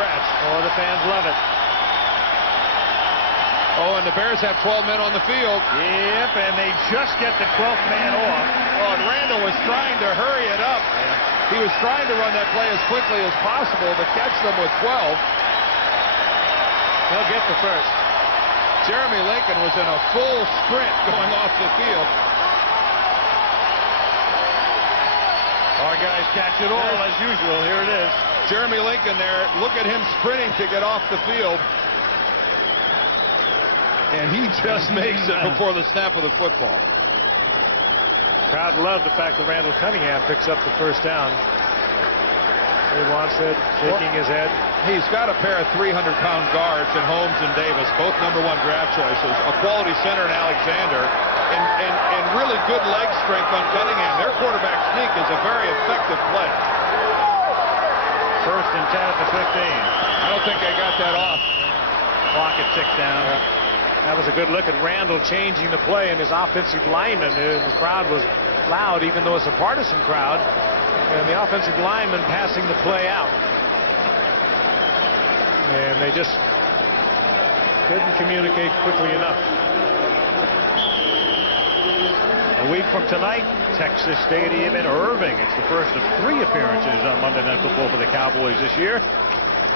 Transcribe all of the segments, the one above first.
stretch. Oh, the fans love it. Oh, and the Bears have 12 men on the field. Yep, and they just get the 12th man off. Oh, and Randall was trying to hurry it up. He was trying to run that play as quickly as possible to catch them with 12. They'll get the first. Jeremy Lincoln was in a full sprint going off the field. Our guys catch it all as usual. Here it is. Jeremy Lincoln there. Look at him sprinting to get off the field. And he just makes it before the snap of the football. Crowd loved the fact that Randall Cunningham picks up the first down. He wants it, shaking his head. He's got a pair of 300-pound guards in Holmes and Davis, both #1 draft choices. A quality center in Alexander, and really good leg strength on Cunningham. Their quarterback sneak is a very effective play. First and 10 at the 15. I don't think they got that off. Clock at 6 down. Yeah. That was a good look at Randall changing the play, and his offensive lineman. The crowd was loud, even though it's a partisan crowd. And the offensive lineman passing the play out. And they just couldn't communicate quickly enough. A week from tonight, Texas Stadium in Irving. It's the first of 3 appearances on Monday Night Football for the Cowboys this year.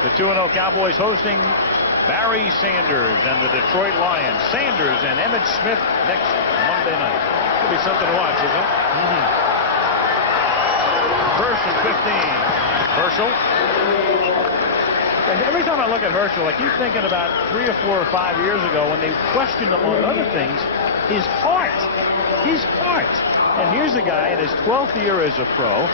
The 2-0 Cowboys hosting Barry Sanders and the Detroit Lions. Sanders and Emmitt Smith next Monday night. Could be something to watch, isn't it? First and 15. Herschel. And every time I look at Herschel, I keep thinking about 3 or 4 or 5 years ago when they questioned him on other things. His heart. His heart. And here's a guy in his 12th year as a pro,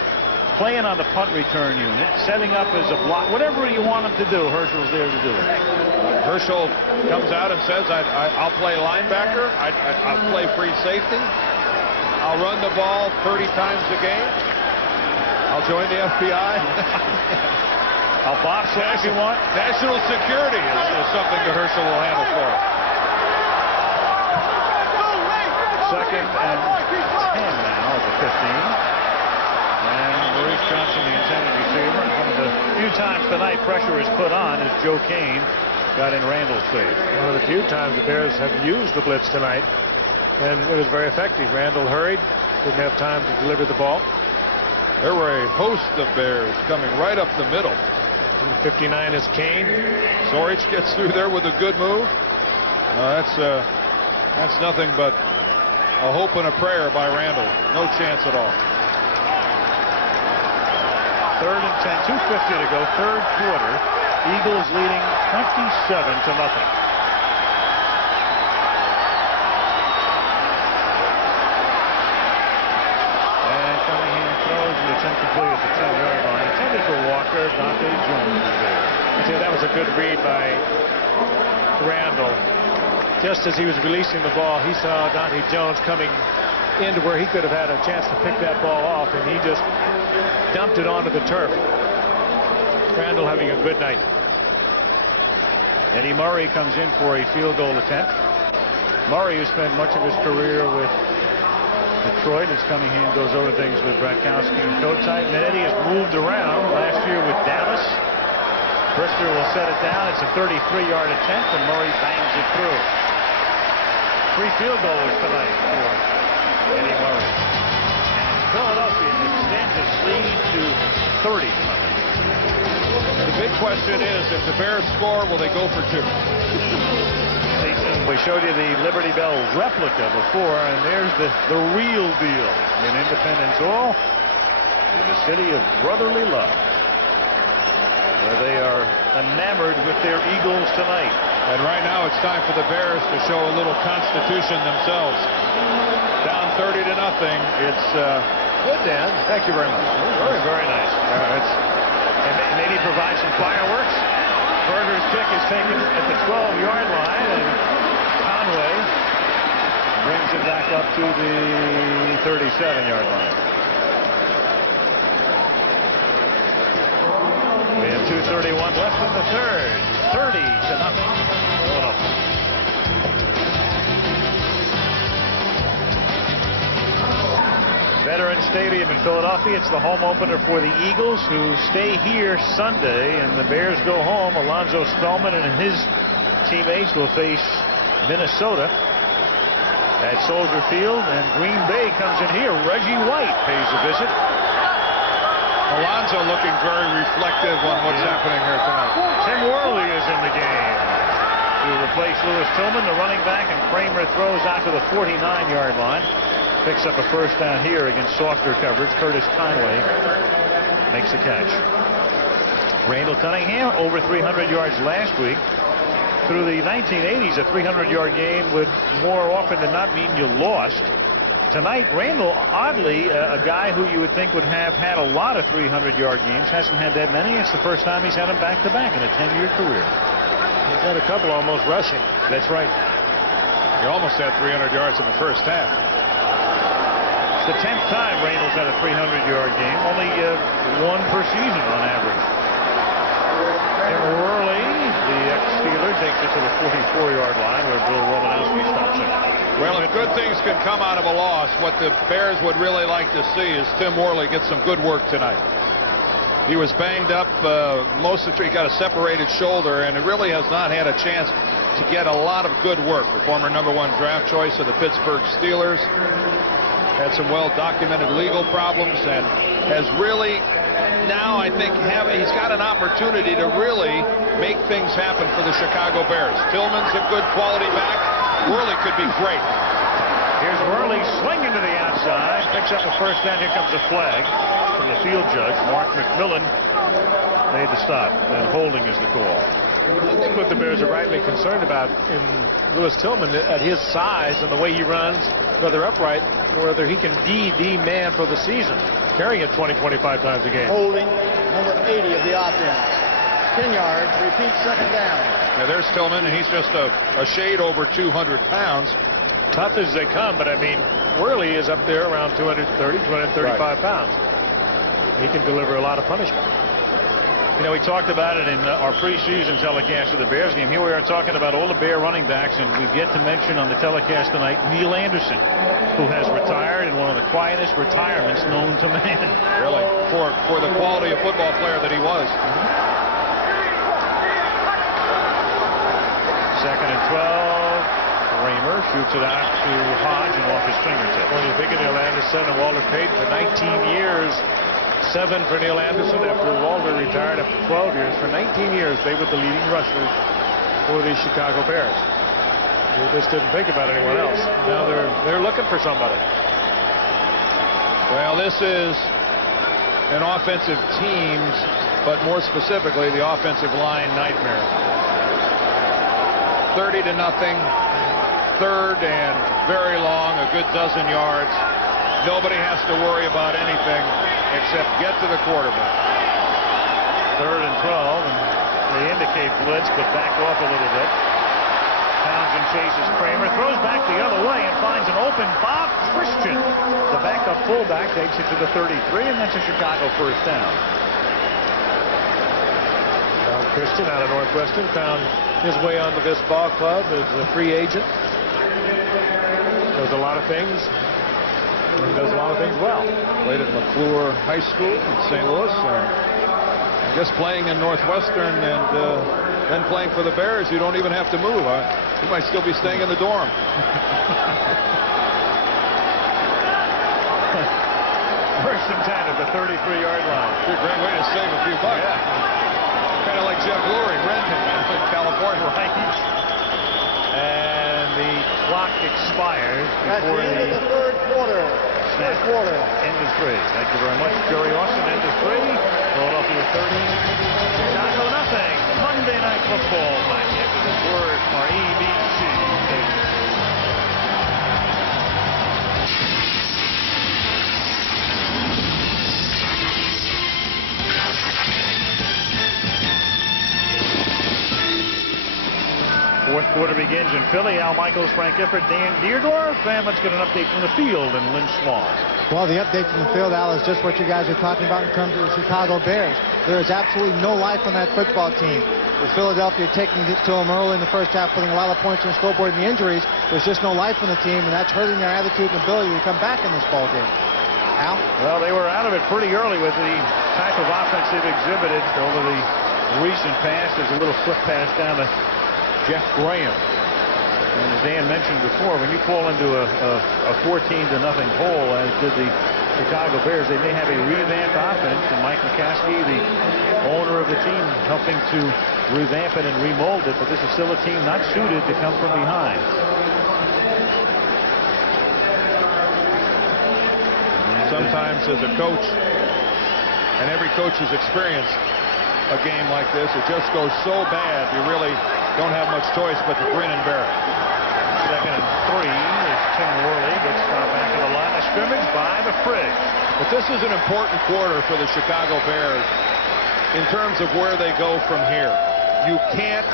playing on the punt return unit, setting up as a block. Whatever you want him to do, Herschel's there to do it. Herschel comes out and says, I'll play linebacker. I'll play free safety. I'll run the ball 30 times a game. I'll join the FBI. I'll bobsled if you want. National security is something that Herschel will handle for him. Second and 10 now at the 15. And Maurice Johnson, the intended receiver. And one of the few times tonight pressure is put on as Joe Kane got in Randall's face. One of the few times the Bears have used the blitz tonight, and it was very effective. Randall hurried, didn't have time to deliver the ball. There were a host of Bears coming right up the middle. And 59 is Kane. Zorich gets through there with a good move. That's nothing but a hope and a prayer by Randall. No chance at all. Third and 10, 2:50 to go, third quarter. Eagles leading 27-0. And Cunningham throws, and it's incomplete at the 10-yard line. Intended for Walker. Dante Jones is there. I'd say that was a good read by Randall. Just as he was releasing the ball, he saw Dante Jones coming into where he could have had a chance to pick that ball off, and he just dumped it onto the turf. Randall having a good night. Eddie Murray comes in for a field goal attempt. Murray, who spent much of his career with Detroit, as Cunningham goes over things with Bratkowski and Coatside. And Eddie has moved around last year with Dallas. Brister will set it down. It's a 33-yard attempt, and Murray bangs it through. 3 field goals tonight for Eddie Murray. And Philadelphia extends its lead to 30. The big question is, if the Bears score, will they go for 2? We showed you the Liberty Bell replica before, and there's the real deal in Independence Hall, in the city of brotherly love, where they are enamored with their Eagles tonight. And right now it's time for the Bears to show a little constitution themselves. Down 30-0. It's good, Dan. Thank you very much. Very, very nice. And maybe provide some fireworks. Berger's kick is taken at the 12-yard line, and Conway brings it back up to the 37-yard line. We have 2:31 left in the third. 30-0. Philadelphia. Veteran Veterans Stadium in Philadelphia. It's the home opener for the Eagles, who stay here Sunday, and the Bears go home. Alonzo Spellman and his teammates will face Minnesota at Soldier Field, and Green Bay comes in here. Reggie White pays a visit. Alonzo looking very reflective on what's happening here tonight. Tim Worley is in the game to replace Lewis Tillman, the running back, and Kramer throws out to the 49-yard line. Picks up a first down here against softer coverage. Curtis Conway makes the catch. Randall Cunningham over 300 yards last week. Through the 1980s, a 300-yard game would more often than not mean you lost. Tonight, Randall, oddly, a guy who you would think would have had a lot of 300-yard games, hasn't had that many. It's the first time he's had them back-to-back in a 10-year career. He's had a couple almost rushing. That's right. He almost had 300 yards in the first half. It's the 10th time Randall's had a 300-yard game, only one per season on average. Tim Worley, the ex-Steeler, takes it to the 44-yard line where Bill Romanowski stops him. Well, if good things can come out of a loss, what the Bears would really like to see is Tim Worley get some good work tonight. He was banged up he got a separated shoulder, and it really has not had a chance to get a lot of good work. The former #1 draft choice of the Pittsburgh Steelers had some well-documented legal problems and has really now, I think, he's got an opportunity to really make things happen for the Chicago Bears. Tillman's a good quality back. Worley could be great. Here's Worley swinging to the outside. Picks up a first down. Here comes a flag from the field judge. Mark McMillan made the stop, and holding is the call. I think what the Bears are rightly concerned about in Lewis Tillman, at his size and the way he runs, whether upright, whether he can be the man for the season, carrying it 20-25 times a game. Holding, number 80 of the offense. 10 yards, repeat second down. Now there's Tillman, and he's just a shade over 200 pounds. Tough as they come, but I mean, Worley is up there around 230, 235 pounds. He can deliver a lot of punishment. You know, we talked about it in our preseason telecast of the Bears game. Here we are talking about all the Bear running backs, and we've yet to mention on the telecast tonight Neil Anderson, who has retired in one of the quietest retirements known to man. Really, for the quality of football player that he was. Second and 12. Kramer shoots it out to Hodge and off his fingertip. When you think of Neil Anderson and Walter Payton for 19 years, 7 for Neil Anderson after Walter retired after 12 years. For 19 years, they were the leading rushers for the Chicago Bears. They just didn't think about anyone else. Now they're looking for somebody. Well, this is an offensive team's, but more specifically, the offensive line nightmare. 30-0. Third and very long, a good dozen yards. Nobody has to worry about anything except get to the quarterback. Third and 12, and they indicate blitz, but back off a little bit. Townsend chases Kramer, throws back the other way, and finds an open Bob Christian. The backup fullback takes it to the 33, and that's a Chicago first down. Bob Christian out of Northwestern found his way onto this ball club as a free agent. Does a lot of things. He does a lot of things well. Played at McClure High School in St. Louis. I guess playing in Northwestern and then playing for the Bears, you don't even have to move. You might still be staying in the dorm. First and 10 at the 33-yard line. It's a great way to save a few bucks. Yeah. Kind of like Jeff Lurie renting in California. Right. And the clock expires before the end of the third quarter. Snap. First quarter. End of 3. Thank you very much, Jerry Austin. End of 3. Philadelphia 30. Chicago nothing. Monday Night Football match after the word for ABC. Fourth quarter begins in Philly. Al Michaels, Frank Gifford, Dan Deerdorf, and let's get an update from the field and Lynn Swan. Well, the update from the field, Al, is just what you guys are talking about in terms of the Chicago Bears. There is absolutely no life on that football team. With Philadelphia taking it to them early in the first half, putting a lot of points on the scoreboard and the injuries, there's just no life on the team, and that's hurting their attitude and ability to come back in this ball game. Al? Well, they were out of it pretty early with the type of offense they've exhibited over the recent past. There's a little flip pass down to Jeff Graham. And as Dan mentioned before, when you fall into a 14-0 hole, as did the Chicago Bears, they may have a revamped offense, and Mike McCaskey, the owner of the team, helping to revamp it and remold it, but this is still a team not suited to come from behind. Sometimes as a coach, and every coach has experienced a game like this, it just goes so bad you really don't have much choice but to grin and bear it. 2nd and 3 as Tim Worley gets brought back to the line of scrimmage by the Fridge. But this is an important quarter for the Chicago Bears in terms of where they go from here. You can't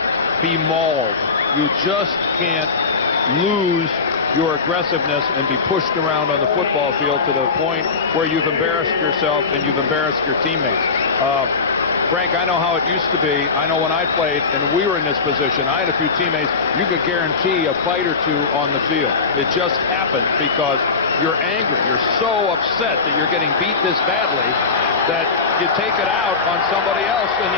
be mauled. You just can't lose your aggressiveness and be pushed around on the football field to the point where you've embarrassed yourself and you've embarrassed your teammates. Frank, I know how it used to be. I know when I played and we were in this position, I had a few teammates, you could guarantee a fight or two on the field. It just happened because you're angry. You're so upset that you're getting beat this badly that you take it out on somebody else in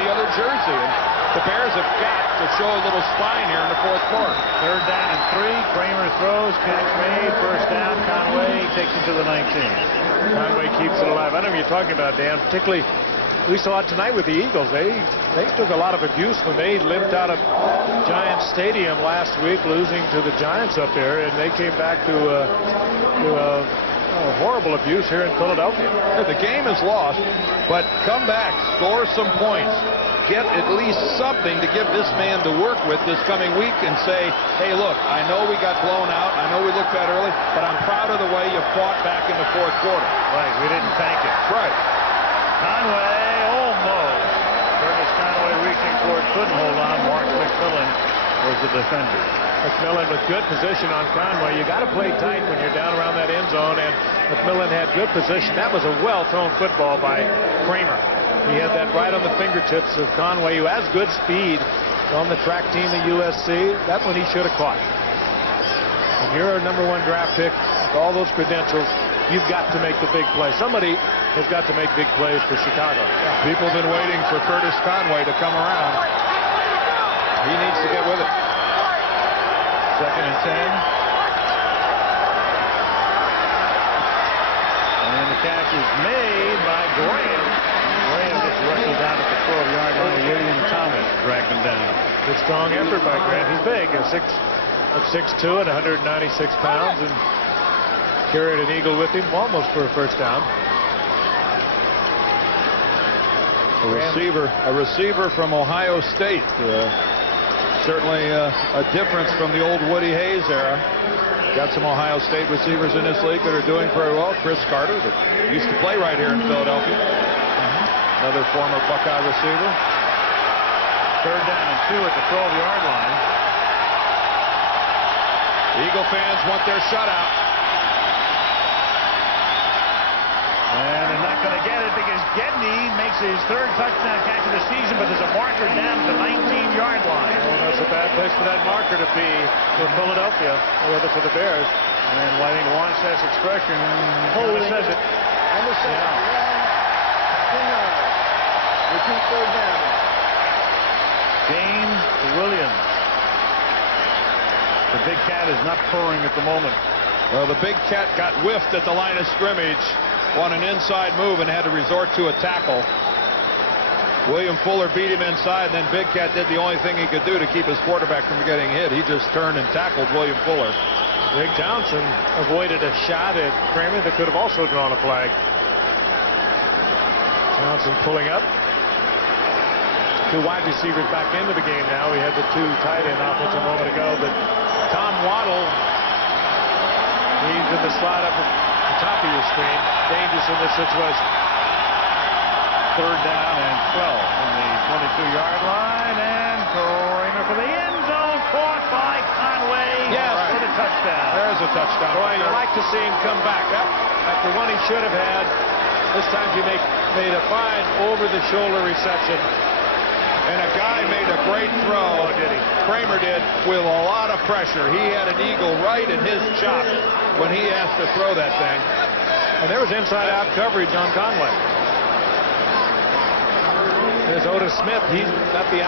the other jersey. And the Bears have got to show a little spine here in the 4th quarter. 3rd down and 3. Kramer throws. Catch made. 1st down. Conway takes it to the 19. Conway keeps it alive. I know what you're talking about, Dan. Particularly, we saw it tonight with the Eagles. They took a lot of abuse when they limped out of Giants Stadium last week, losing to the Giants up there, and they came back to horrible abuse here in Philadelphia. The game is lost, but come back, score some points. Get at least something to give this man to work with this coming week and say, hey, look, I know we got blown out. I know we looked bad early, but I'm proud of the way you fought back in the 4th quarter. Right, we didn't thank it. Right. Conway, almost. Curtis Conway reaching forward, couldn't hold on. Mark McMillan was the defender. McMillan with good position on Conway. You got to play tight when you're down around that end zone, and McMillan had good position. That was a well-thrown football by Kramer. He had that right on the fingertips of Conway, who has good speed on the track team at USC. That one he should have caught. And you're a #1 draft pick with all those credentials. You've got to make the big play. Somebody has got to make big plays for Chicago. Yeah. People have been waiting for Curtis Conway to come around. He needs to get with it. 2nd and 10. And the catch is made by Graham. Graham just wrestled down at the 12-yard line. William Thomas dragged him down. Good strong effort by Graham. He's big. 6'2" and 196 pounds, and carried an Eagle with him almost for a 1st down. A receiver from Ohio State. Certainly a difference from the old Woody Hayes era. Got some Ohio State receivers in this league that are doing very well. Chris Carter, that used to play right here in Philadelphia. Another former Buckeye receiver. 3rd down and 2 at the 12-yard line. Eagle fans want their shutout. And they're not going to get it because Gedney makes his 3rd touchdown catch of the season, but there's a marker down at the 19-yard line. Well, that's a bad place for that marker to be for Philadelphia, or rather for the Bears. And I think Juan says expression, Holding says it. On the 2nd. Repeat 3rd down. James Williams. The big cat is not purring at the moment. Well, the big cat got whiffed at the line of scrimmage on an inside move and had to resort to a tackle. William Fuller beat him inside, and then Big Cat did the only thing he could do to keep his quarterback from getting hit. He just turned and tackled William Fuller. Greg Townsend avoided a shot at Kramer that could have also drawn a flag. Townsend pulling up. 2 wide receivers back into the game now. We had the 2 tight end offense a moment ago, but Tom Waddle needs in the slide up at the top of your screen. Dangerous in this situation. 3rd down and 12 from the 22-yard line, and Kramer for the end zone, caught by Conway. Yes, for the touchdown. There's a touchdown. Boy, you like to see him come back. Yep. After one he should have had. This time he made a fine over-the-shoulder reception. And a guy made a great throw. Oh, did he? Kramer did, with a lot of pressure. He had an Eagle right in his chop when he asked to throw that thing. And there was inside-out coverage on Conway. There's Otis Smith. He's got the